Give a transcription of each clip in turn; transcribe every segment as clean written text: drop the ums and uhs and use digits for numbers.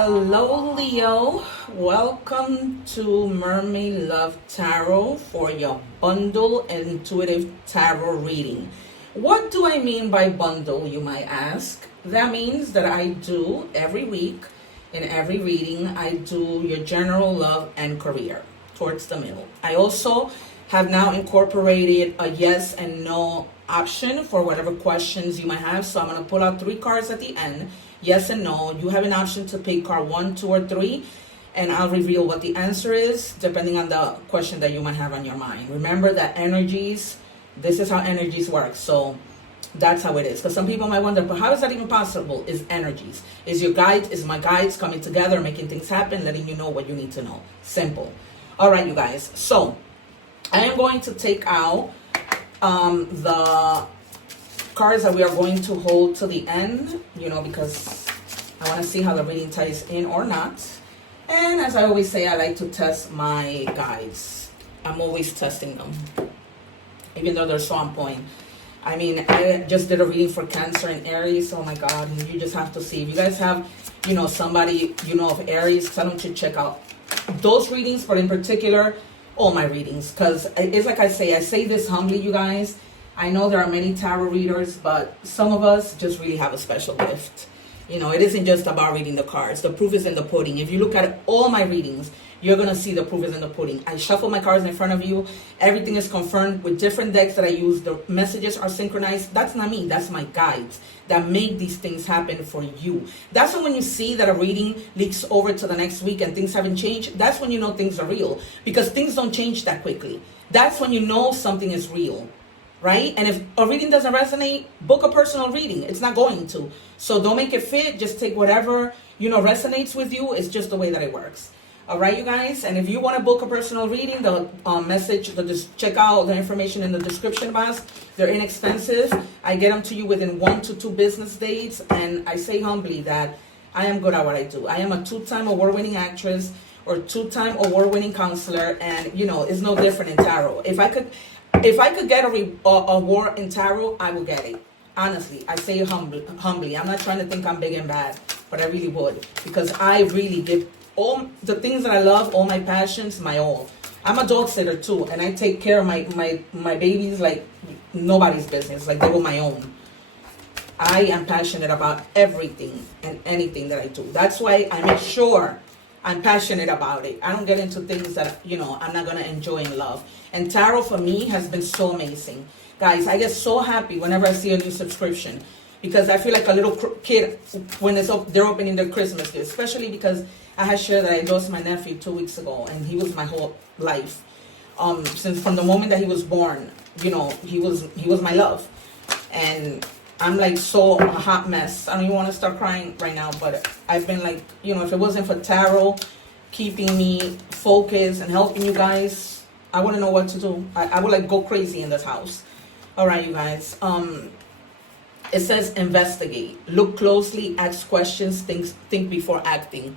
Hello, Leo. Welcome to Mermaid Love Tarot for your bundle intuitive tarot reading. What do I mean by bundle, you might ask? That means that I do every week, in every reading, I do your general love and career towards the middle. I also have now incorporated a yes and no option for whatever questions you might have. So I'm going to pull out 3 cards at the end. Yes and no. You have an option to pick card 1, 2, or 3, and I'll reveal what the answer is depending on the question that you might have on your mind. Remember that energies, this is how energies work. So that's how it is. Because some people might wonder, but how is that even possible? Is energies. Is your guide, is my guides coming together, making things happen, letting you know what you need to know. Simple. All right, you guys. So I am going to take out the cards that we are going to hold to the end, because I want to see how the reading ties in or not. And as I always say, I like to test my guides. I'm always testing them, even though they're so on point. I mean, I just did a reading for Cancer and Aries. Oh my God, you just have to see. If you guys have, somebody, of Aries, tell them to check out those readings, but in particular, all my readings. Because it's like I say this humbly, you guys. I know there are many tarot readers, but some of us just really have a special gift. It isn't just about reading the cards. The proof is in the pudding. If you look at all my readings, you're going to see the proof is in the pudding. I shuffle my cards in front of you. Everything is confirmed with different decks that I use. The messages are synchronized. That's not me. That's my guides that make these things happen for you. That's when you see that a reading leaks over to the next week and things haven't changed. That's when you know things are real, because things don't change that quickly. That's when you know something is real. Right? And if a reading doesn't resonate, book a personal reading. It's not going to. So don't make it fit. Just take whatever, resonates with you. It's just the way that it works. All right, you guys? And if you want to book a personal reading, the check out the information in the description box. They're inexpensive. I get them to you within 1 to 2 business days. And I say humbly that I am good at what I do. I am a 2-time award-winning actress or 2-time award-winning counselor. And, it's no different in tarot. If I could get a award in tarot, I will get it. Honestly, I say it humbly. I'm not trying to think I'm big and bad, but I really would. Because I really give all the things that I love, all my passions, my all. I'm a dog sitter too, and I take care of my babies like nobody's business, like they were my own. I am passionate about everything and anything that I do. That's why I make sure I'm passionate about it. I don't get into things that, I'm not going to enjoy and love. And tarot for me has been so amazing. Guys, I get so happy whenever I see a new subscription, because I feel like a little kid when they're opening their Christmas gift, especially because I had shared that I lost my nephew 2 weeks ago, and he was my whole life. Since from the moment that he was born, he was my love. And I'm like so a hot mess. I don't even want to start crying right now, but I've been like, if it wasn't for tarot keeping me focused and helping you guys, I wouldn't know what to do. I would like go crazy in this house. All right, you guys. It says investigate, look closely, ask questions, think before acting.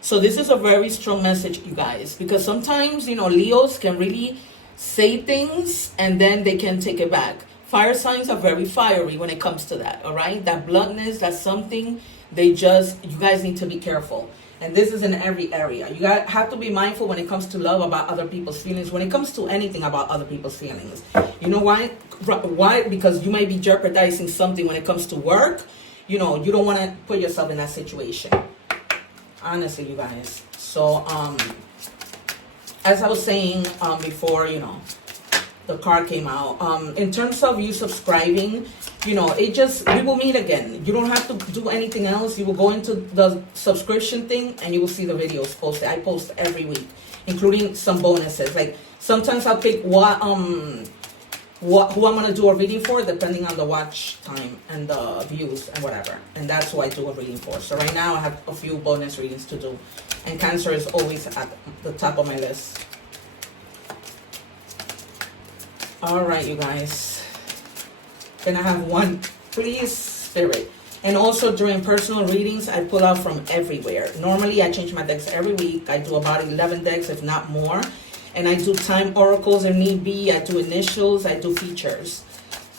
So this is a very strong message, you guys, because sometimes, Leos can really say things and then they can take it back. Fire signs are very fiery when it comes to that, all right? That bluntness, that's something you guys need to be careful. And this is in every area. You have to be mindful when it comes to love about other people's feelings, when it comes to anything about other people's feelings. You know why? Why? Because you might be jeopardizing something when it comes to work. You don't want to put yourself in that situation. Honestly, you guys. So, as I was saying before, the card came out. In terms of you subscribing, we will meet again. You don't have to do anything else. You will go into the subscription thing and you will see the videos posted. I post every week, including some bonuses. Like sometimes I'll pick who I'm gonna do a reading for, depending on the watch time and the views and whatever. And that's who I do a reading for. So right now I have a few bonus readings to do, and Cancer is always at the top of my list. All right, you guys. Then I have one, please, Spirit. And also during personal readings, I pull out from everywhere. Normally, I change my decks every week. I do about 11 decks, if not more. And I do time oracles if need be. I do initials. I do features.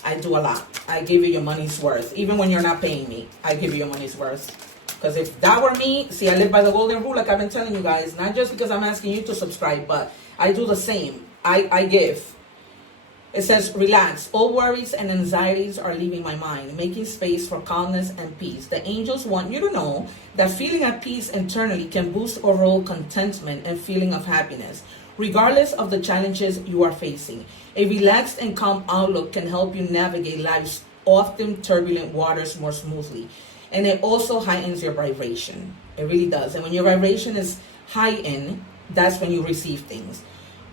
I do a lot. I give you your money's worth. Even when you're not paying me, I give you your money's worth. Because if that were me, see, I live by the golden rule, like I've been telling you guys, not just because I'm asking you to subscribe, but I do the same. I give. It says, relax. All worries and anxieties are leaving my mind, making space for calmness and peace. The angels want you to know that feeling at peace internally can boost overall contentment and feeling of happiness, regardless of the challenges you are facing. A relaxed and calm outlook can help you navigate life's often turbulent waters more smoothly. And it also heightens your vibration. It really does. And when your vibration is heightened, that's when you receive things.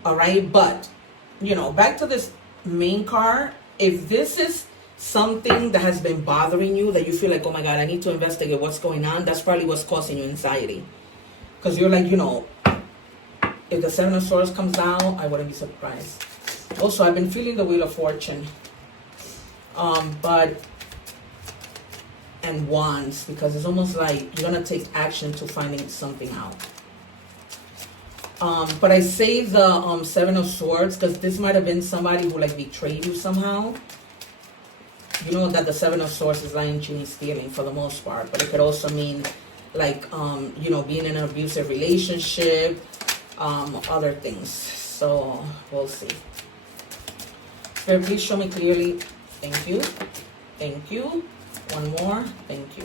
All right. But, back to this main card. If this is something that has been bothering you, that you feel like, oh my God, I need to investigate what's going on, that's probably what's causing you anxiety. Because you're like, if the Seven of Swords comes down, I wouldn't be surprised. Also, I've been feeling the Wheel of Fortune. And Wands, because it's almost like you're going to take action to finding something out. But I say the Seven of Swords because this might have been somebody who betrayed you somehow. You know that the Seven of Swords is lying, cheating, stealing for the most part. But it could also mean being in an abusive relationship, other things. So we'll see. Spirit, please show me clearly. Thank you. Thank you. One more. Thank you.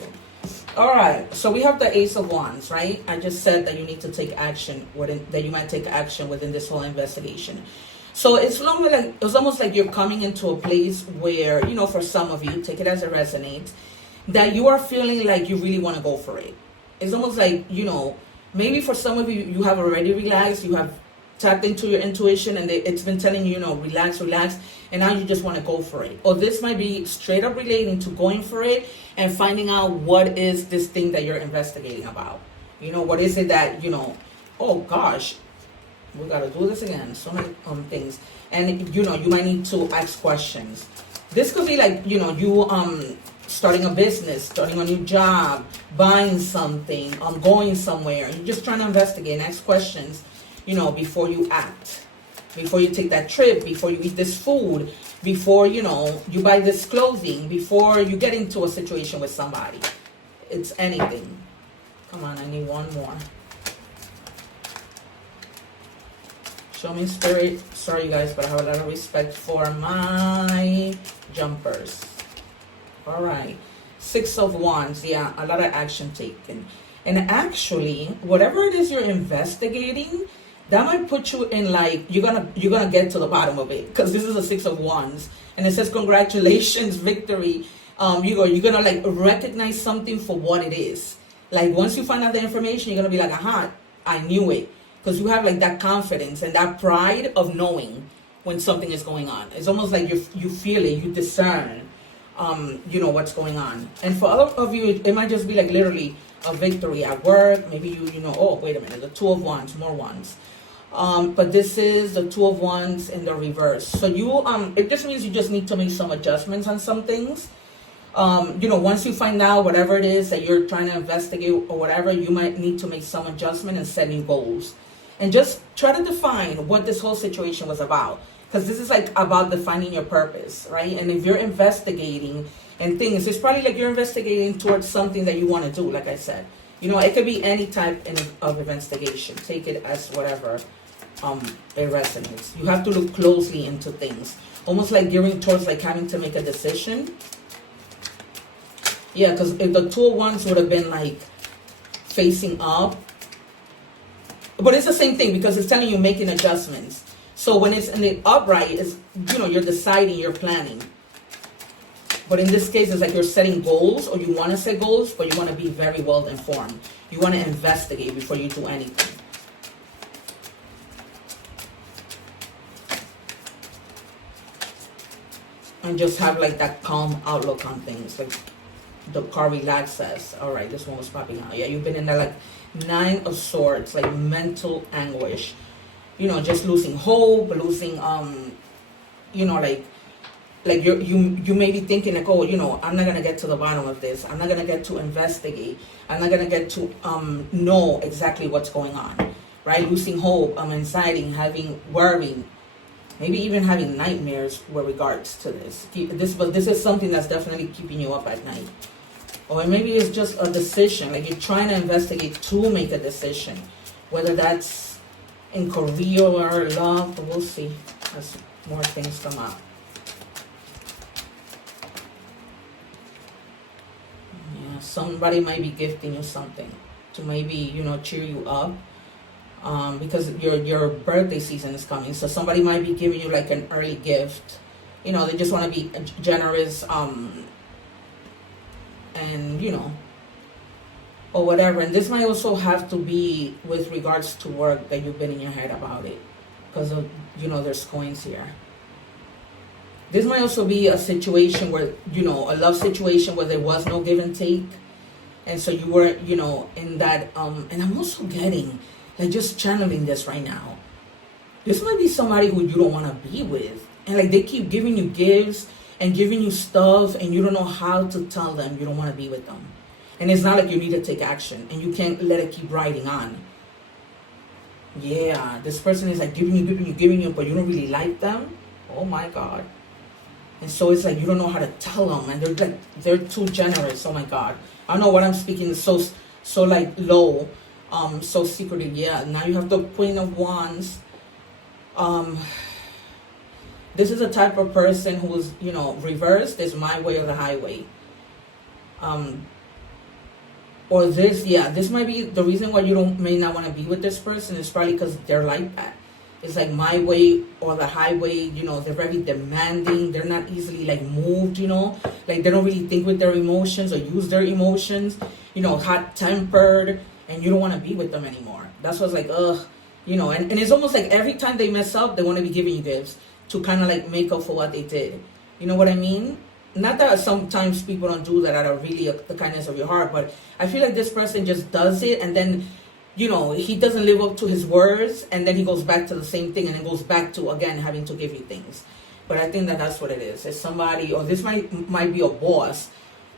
All right. So we have the Ace of Wands, right? I just said that you need to take action that you might take action within this whole investigation. So it's almost like you're coming into a place where, for some of you, take it as it resonates, that you are feeling like you really want to go for it. It's almost like, maybe for some of you, you have already relaxed, you have tapped into your intuition and it's been telling you, relax, and now you just want to go for it. Or this might be straight up relating to going for it and finding out what is this thing that you're investigating about. What is it that, oh gosh, we got to do this again. So many things. And, you might need to ask questions. This could be like, you starting a business, starting a new job, buying something, going somewhere. You're just trying to investigate and ask questions, before you act, before you take that trip, before you eat this food, before, you buy this clothing, before you get into a situation with somebody. It's anything. Come on, I need one more. Show me, Spirit. Sorry, you guys, but I have a lot of respect for my jumpers. All right. Six of Wands. Yeah, a lot of action taken. And actually, whatever it is you're investigating, that might put you in you're gonna get to the bottom of it, because this is a Six of Wands, and it says congratulations, victory. You're gonna recognize something for what it is. Once you find out the information, you're gonna be like, aha, I knew it. Because you have that confidence and that pride of knowing when something is going on. It's almost like you feel it, you discern, what's going on. And for other of you, it might just be literally a victory at work. Maybe oh, wait a minute, the Two of Wands, more wands. But this is the Two of Wands in the reverse. So it just means you just need to make some adjustments on some things. Once you find out whatever it is that you're trying to investigate or whatever, you might need to make some adjustment and set new goals. And just try to define what this whole situation was about. Because this is about defining your purpose, right? And if you're investigating and things, it's probably you're investigating towards something that you want to do, like I said. It could be any type of investigation. Take it as whatever it resonates. You have to look closely into things. Almost gearing towards having to make a decision. Yeah, because if the Two of Wands would have been facing up, but it's the same thing because it's telling you making adjustments. So when it's in the upright, it's, you're deciding, you're planning. But in this case, it's you're setting goals, or you want to set goals, but you want to be very well informed. You want to investigate before you do anything. And just have that calm outlook on things. The card Relax says. All right, this one was popping out. Yeah, you've been in that Nine of Swords, mental anguish. Just losing hope, losing you may be thinking oh, I'm not gonna get to the bottom of this. I'm not gonna get to investigate. I'm not gonna get to know exactly what's going on. Right? Losing hope, anxiety, having worry, maybe even having nightmares with regards to this. But this is something that's definitely keeping you up at night. Or maybe it's just a decision, like you're trying to investigate to make a decision. Whether that's in career or love, we'll see as more things come out. Yeah, somebody might be gifting you something to maybe, cheer you up. Because your birthday season is coming. So somebody might be giving you like an early gift. They just want to be generous, and or whatever. And this might also have to be with regards to work that you've been in your head about it, because of there's coins here. This might also be a situation where a love situation where there was no give and take, and so you were in that and I'm also getting, like, just channeling this right now, this might be somebody who you don't want to be with, and like they keep giving you gifts and giving you stuff, and you don't know how to tell them you don't want to be with them. And it's not like you need to take action, and you can't let it keep riding on. Yeah, this person is like giving you, but you don't really like them. Oh my God. And so it's like you don't know how to tell them, and they're too generous. Oh my God. I don't know what I'm speaking so like low, so secretive. Yeah, now you have the Queen of Wands. This is a type of person who's, reversed is my way or the highway. Or this might be the reason why you may not want to be with this person is probably because they're like that. It's like my way or the highway, they're very demanding. They're not easily like moved, like they don't really think with their emotions or use their emotions, hot-tempered, and you don't want to be with them anymore. That's what's like, and it's almost like every time they mess up, they want to be giving you gifts to kind of like make up for what they did. You know what I mean? Not that sometimes people don't do that out of really the kindness of your heart, but I feel like this person just does it, and then, he doesn't live up to his words, and then he goes back to the same thing, and then goes back to, again, having to give you things. But I think that's what it is. It's somebody, or this might be a boss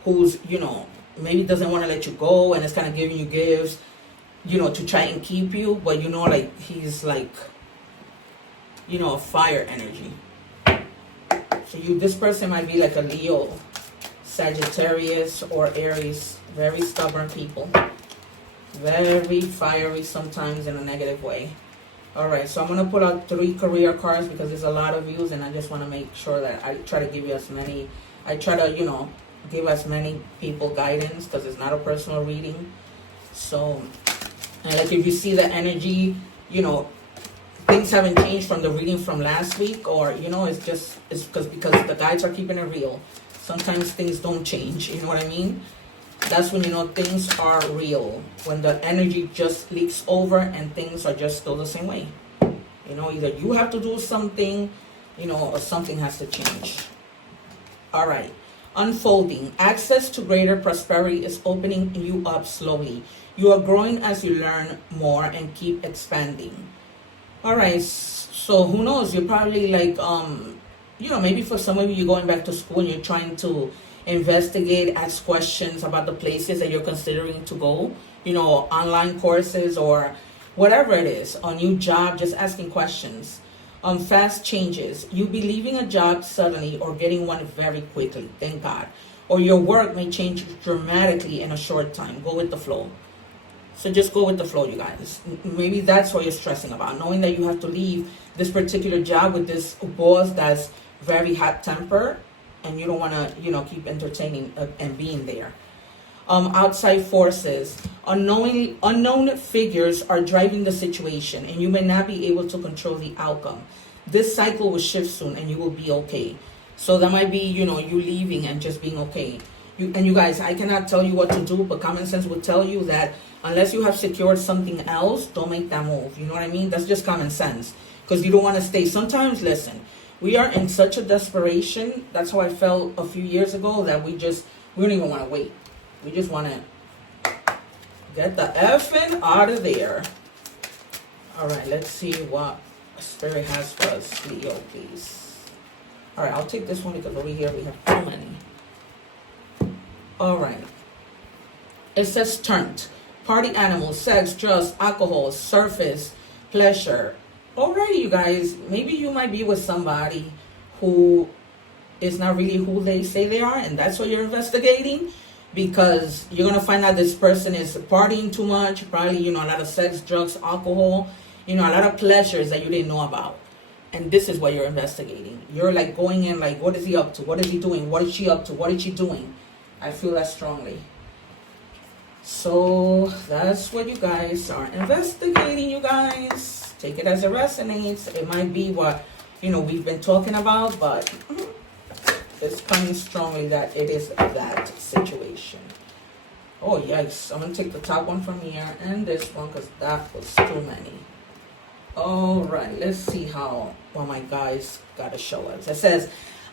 who's, maybe doesn't want to let you go, and is kind of giving you gifts, to try and keep you, but like he's like, a fire energy. So this person might be like a Leo, Sagittarius, or Aries. Very stubborn people. Very fiery sometimes in a negative way. Alright, so I'm going to pull out 3 career cards because there's a lot of views, and I just want to make sure that I try to give you as many. I try to, give as many people guidance because it's not a personal reading. So, and like if you see the energy, things haven't changed from the reading from last week, or it's because the guides are keeping it real. Sometimes things don't change, you know what I mean? That's when things are real, when the energy just leaks over and things are just still the same way. Either you have to do something, or something has to change. All right, unfolding. Access to greater prosperity is opening you up slowly. You are growing as you learn more and keep expanding. All right, so who knows? You're probably like, maybe for some of you, you're going back to school and you're trying to investigate, ask questions about the places that you're considering to go, online courses or whatever it is, a new job, just asking questions. Fast changes. You'll be leaving a job suddenly or getting one very quickly, thank God. Or your work may change dramatically in a short time. Go with the flow. So just go with the flow, you guys. Maybe that's what you're stressing about, knowing that you have to leave this particular job with this boss that's very hot-tempered, and you don't want to, keep entertaining and being there. Outside forces. Unknown figures are driving the situation, and you may not be able to control the outcome. This cycle will shift soon, and you will be okay. So that might be, you leaving and just being okay. You guys, I cannot tell you what to do, but common sense will tell you that unless you have secured something else, don't make that move. You know what I mean? That's just common sense. Because you don't want to stay. Sometimes, listen, we are in such a desperation. That's how I felt a few years ago, that we don't even want to wait. We just want to get the effing out of there. All right, let's see what Spirit has for us. Leo, please. All right, I'll take this one because over here we have too many. All right. It says turned. Party animals, sex, drugs, alcohol, surface, pleasure. Alrighty, you guys. Maybe you might be with somebody who is not really who they say they are, and that's what you're investigating. because you're going to find out this person is partying too much, probably, a lot of sex, drugs, alcohol, a lot of pleasures that you didn't know about. And this is what you're investigating. You're like going in like, what is he up to? What is he doing? What is she up to? What is she doing? I feel that strongly. So that's what you guys are investigating, you guys. Take it as it resonates. It might be what, we've been talking about, but it's coming strongly that it is that situation. Oh, yikes. I'm going to take the top one from here and this one because that was too many. All right, let's see what my guys got to show us. It says,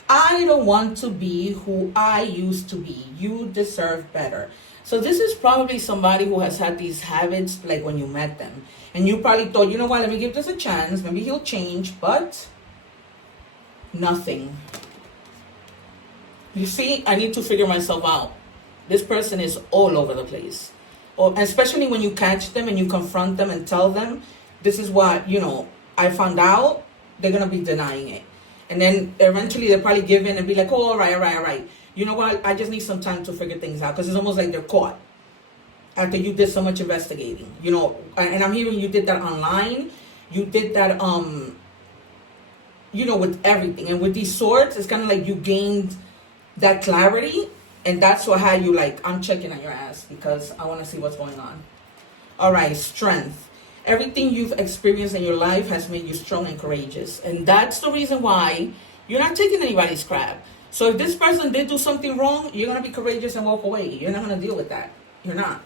I don't want to be who I used to be. You deserve better. So this is probably somebody who has had these habits like when you met them. And you probably thought, you know what, let me give this a chance. Maybe he'll change, but nothing. You see, I need to figure myself out. This person is all over the place. Or especially when you catch them and you confront them and tell them, this is what, I found out, they're going to be denying it. And then eventually they'll probably give in and be like, oh, all right. You know what? I just need some time to figure things out. Because it's almost like they're caught after you did so much investigating. And I'm hearing you did that online. You did that, with everything. And with these swords, it's kind of like you gained that clarity. And that's what had you like, I'm checking on your ass because I want to see what's going on. All right, strength. Everything you've experienced in your life has made you strong and courageous. And that's the reason why you're not taking anybody's crap. So if this person did do something wrong, you're going to be courageous and walk away. You're not going to deal with that. You're not.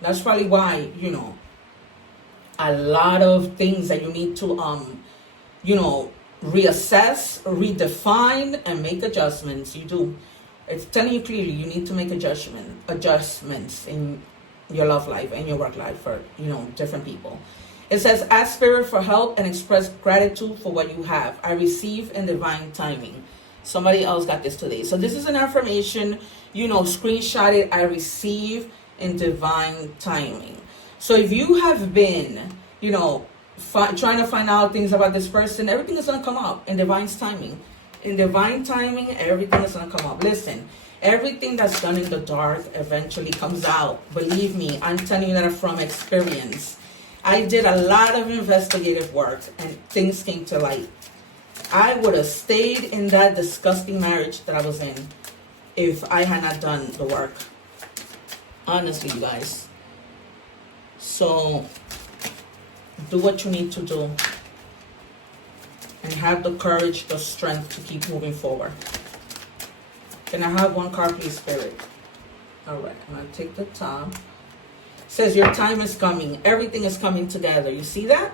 That's probably why, a lot of things that you need to, reassess, redefine, and make adjustments. You do. It's telling you clearly you need to make adjustments in your love life and your work life for, different people. It says, ask spirit for help and express gratitude for what you have. I receive in divine timing. Somebody else got this today. So this is an affirmation, screenshot it. I receive in divine timing. So if you have been, trying to find out things about this person, everything is going to come up in divine timing. In divine timing, everything is going to come up. Listen, everything that's done in the dark eventually comes out. Believe me, I'm telling you that from experience. I did a lot of investigative work and things came to light. I would have stayed in that disgusting marriage that I was in if I had not done the work. Honestly, you guys. So, do what you need to do. And have the courage, the strength to keep moving forward. Can I have one card, please, Spirit? All right, I'm going to take the top. It says your time is coming. Everything is coming together. You see that?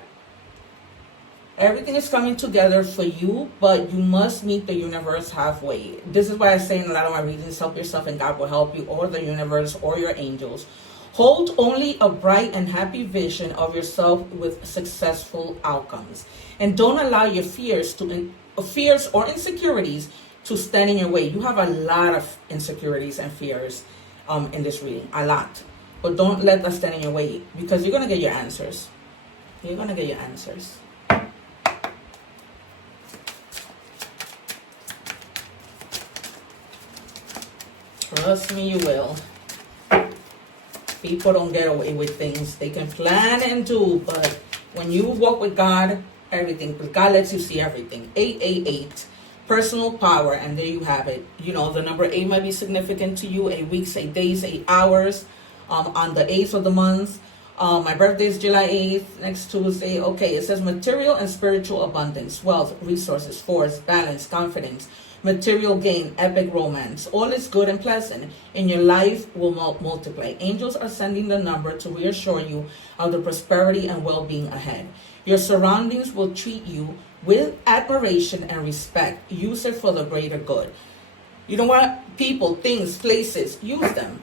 Everything is coming together for you, but you must meet the universe halfway. This is why I say in a lot of my readings, help yourself and God will help you, or the universe, or your angels. Hold only a bright and happy vision of yourself with successful outcomes. And don't allow your fears or insecurities to stand in your way. You have a lot of insecurities and fears in this reading, a lot. But don't let that stand in your way because you're going to get your answers. You're going to get your answers. Trust me, you will. People don't get away with things. They can plan and do, but when you walk with God, everything, because God lets you see everything. 888, personal power, and there you have it. The number 8 might be significant to you. 8 weeks, 8 days, 8 hours. On the 8th of the month. My birthday is July 8th, next Tuesday. Okay, it says material and spiritual abundance, wealth, resources, force, balance, confidence, material gain, epic romance. All is good and pleasant, and your life will multiply. Angels are sending the number to reassure you of the prosperity and well-being ahead. Your surroundings will treat you with admiration and respect. Use it for the greater good. You know what? People, things, places, use them.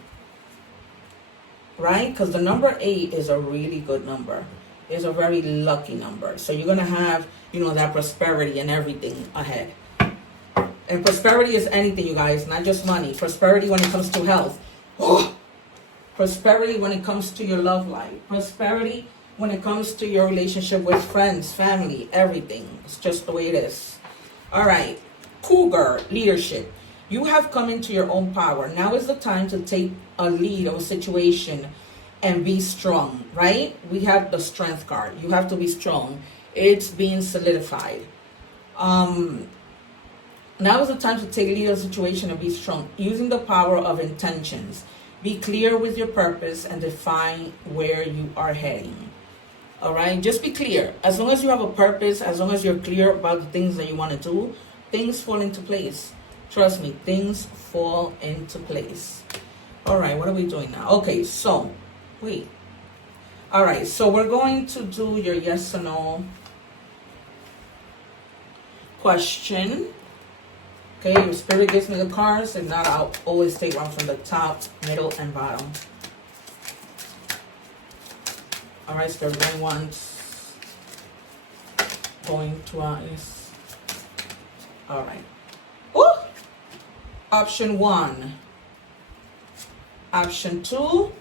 Right? Because the number 8 is a really good number. It's a very lucky number. So you're going to have, that prosperity and everything ahead. And prosperity is anything, you guys, not just money. Prosperity when it comes to health. Oh! Prosperity when it comes to your love life. Prosperity when it comes to your relationship with friends, family, everything. It's just the way it is. All right. Cougar, leadership. You have come into your own power. Now is the time to take a lead of a situation and be strong, right? We have the strength card. You have to be strong. It's being solidified. Now is the time to take lead of a situation and be strong, using the power of intentions. Be clear with your purpose and define where you are heading. All right, just be clear. As long as you have a purpose, as long as you're clear about the things that you want to do, things fall into place. Trust me, things fall into place. All right, what are we doing now? Okay, so wait. All right, so we're going to do your yes or no question. Okay, your spirit gives me the cards. If not, I'll always take one from the top, middle, and bottom. All right, spirit going once, going twice. All right. Ooh! Option 1, option 2,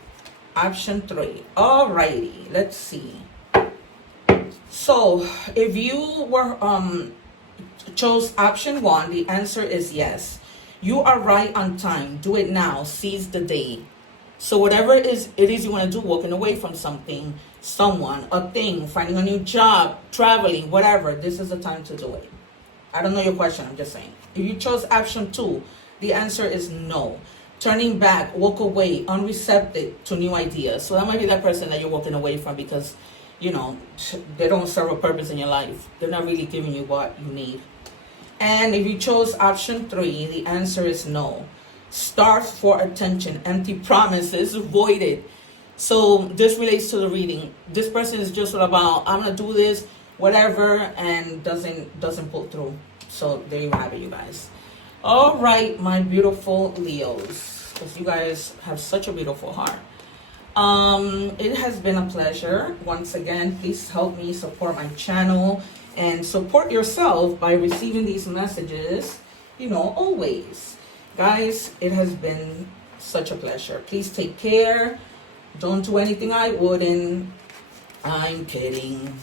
option 3. All righty, let's see. So if you were chose option 1, the answer is yes. You are right on time. Do it now. Seize the day. So whatever it is you want to do, walking away from something, someone, a thing, finding a new job, traveling, whatever, this is the time to do it. I don't know your question, I'm just saying. If you chose option 2, the answer is no. Turning back, walk away, unreceptive to new ideas. So that might be that person that you're walking away from because, you know, they don't serve a purpose in your life. They're not really giving you what you need. And if you chose option 3, the answer is no. Starve for attention, empty promises, voided. So this relates to the reading. This person is just all about, I'm gonna do this, whatever, and doesn't pull through. So there you have it, you guys. All right, my beautiful Leos, because you guys have such a beautiful heart. It has been a pleasure. Once again, please help me support my channel and support yourself by receiving these messages, you know, always. Guys, it has been such a pleasure. Please take care. Don't do anything I wouldn't. I'm kidding.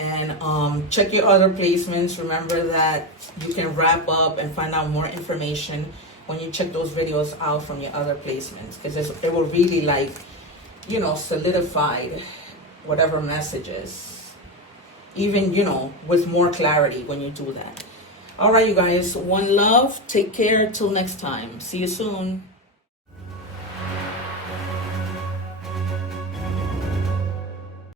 And check your other placements. Remember that you can wrap up and find out more information when you check those videos out from your other placements, because it will really, like, you know, solidify whatever messages, even, you know, with more clarity when you do that. All right, you guys, one love. Take care. Till next time. See you soon.